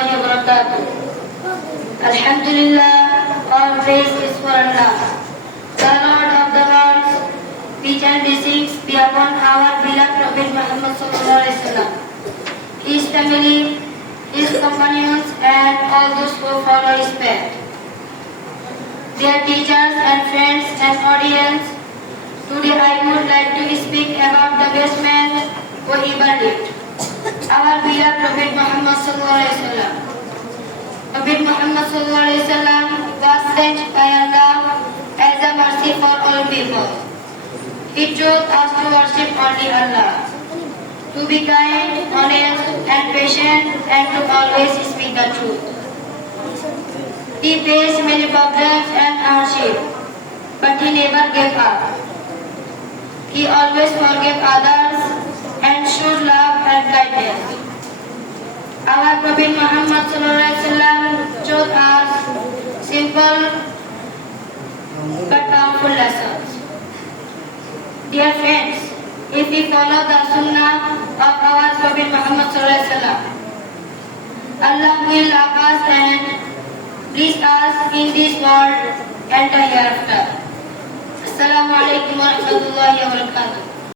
warahmatullahi wabarakatuh. Alhamdulillah, all praise is for Allah, the Lord of the worlds. Peace and blessings be upon our beloved Prophet Muhammad sallallahu alaihi wasallam, his family, his companions, and all those who follow his path. Dear teachers and friends and audience, today I would like to speak about the best Prophet Muhammad sallallahu. Prophet Muhammad sallallahu was sent by Allah as a mercy for all people. He chose us to worship only Allah, to be kind, honest, and patient, and to always speak the truth. He faced many problems and hardships, but he never gave up. He always forgave others Our Prophet Muhammad alaihi wasallam us simple but powerful lessons. Dear friends, if we follow the sunnah of our Prophet Muhammad wasallam, Allah will love us and bless us in this world and the hereafter. Assalamu alaikum warahmatullahi wabarakatuh.